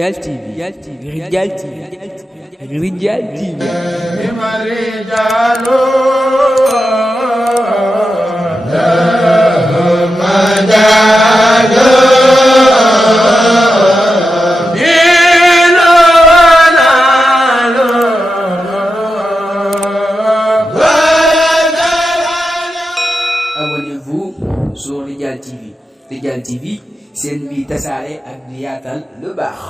رجال تيفي رجال تيفي رجال تيفي لما رجال لهم مجال دين ونال Abonnez-vous sur Radial TV. Radial TV seen bi tasaare ak di yaatal lu baax.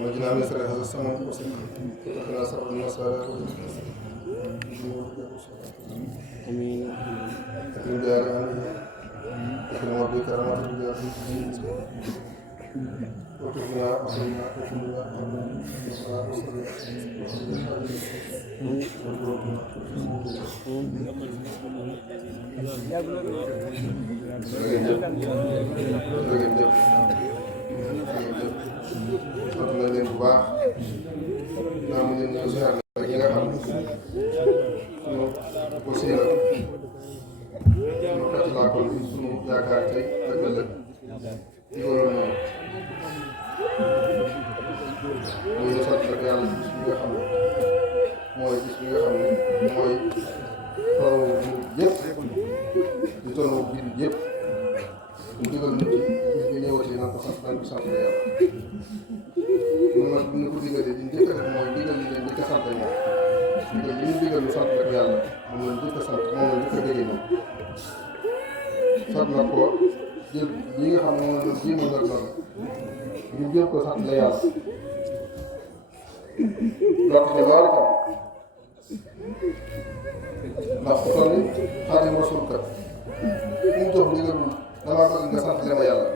ونجنا من سر هذا السماء وسلم وقنا سر المسار امين اكرم دار اكرم ربك كرامات الدار وتقنا وصلنا وتقنا sant nañ leen bu baax naa mu leen ñëw ziar la ñi nga xam suñu wasiila suñu xetlaakoon bi suñu yaakaar tey ak ëllëg digaloon nañu muy ñu sant rek yàlla bis bi nga xam ne mooy bis bi nga xam ne mooy tollu yëpp di tollu biir yëpp ñu digal nit ci bis bi ñëwati nañ ko sant la yàlla ñun nag bu ñu ko digalee di njëkk a def mooy digal li leen njëkk a sant moom digal li ñu digal ñu sant rek yàlla moom la njëkk a sant moom la njëkk a déggee ñoom sant na ko jël yi nga xam ne moom la doon jéem a nag noonu ñu jël ko sant la yàlla donc de loolu tam ndax ku toll ni Xaadimu Rasuul kat mu jox ndigalul damaa bëgg nga sant le ma yàlla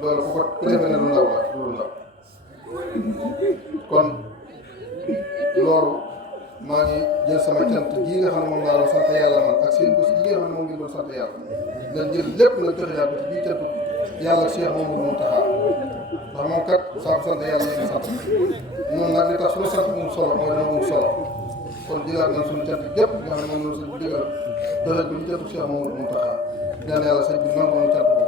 loolu ku defee ne lu ndaw la lu ndaw kon loolu maa ngi jël sama cant gii nga xam ne moom laa doon sant yàlla man ak seen bés yi nga xam ne moom ngi doon sant yàlla dañ jël lépp nag joxe yàlla ci bii cantu yàlla Cheikh Mamadou Mountakha ndax moom kat saa ko sant yàlla ñu sant noonu nag li tax suñu sant mu solo mooy dana mu solo kon jëlaat nañ suñu cant gépp nga xam ne moom la sëñ bi digal joxe ko ci cantu Cheikh Mamadou Mountakha ñaan yàlla sëñ bi nangu ñu cant boobu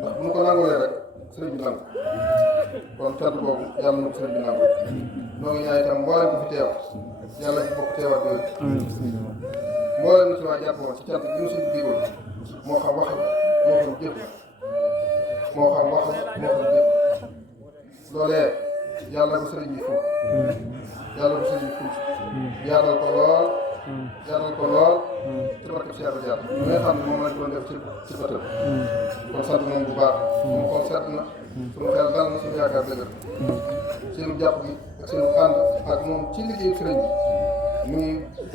ndax bu ñu ko nangulee rek sëriñ bi nangu kon cant boobu yàlla na ko sëriñ bi nangu noo ngi ñaan itam mboolem ko fi teew yàlla ci bokk teewaat yooyu mboolem na ci waa jàppoon ci cant gi ñu sëñ bi digal moo xam wax moo xam jëf moo xam wax moo xam jëf loolee yàlla ko sëriñ bi fuuf yàlla ko sëriñ bi fuuf yaatal ko lool ci barke Cheikh Diar li nga xam ne moom lañ ko doon def ci bëtëm kon sant nañ bu baax suñu xol seet na suñu xel dal na suñu yaakaar dëgër seenu jàpp gi ak seenu ànd ak moom ci liggéeyu sëriñ bi mu ngi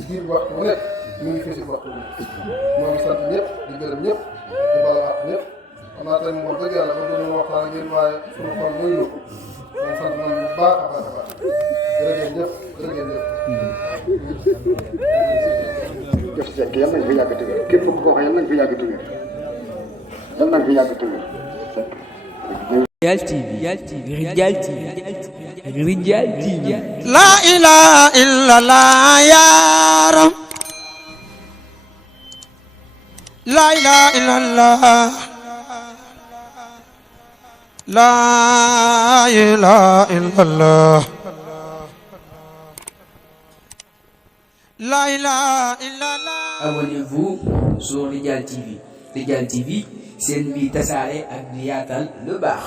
biir waxtu bu nekk mu ngi fii si waxtu bi moo ngi sant ñëpp di gërëm ñëpp di bala ak ñëpp xam naa tey moom wax dëgg yàlla ba doon waxtaan ak yéen waaye suñu xol muy lu moom sant nañ bu baax a baax a baax jërëjëf jërëjëf jëf si yàlla nañ fi yàgg tëgër képp ku ko wax yàlla nañ fi yàgg tëgër yàlla nañ fi yàgg tëgër Rijal TV Rijal TV Rijal TV La ilaha illallah ya Rab La ilaha illallah La ilaha illallah La ilaha illallah. Abonnez-vous sur Rijal TV. Rijal TV, c'est une vie tasaare ak di yaatal lu baax.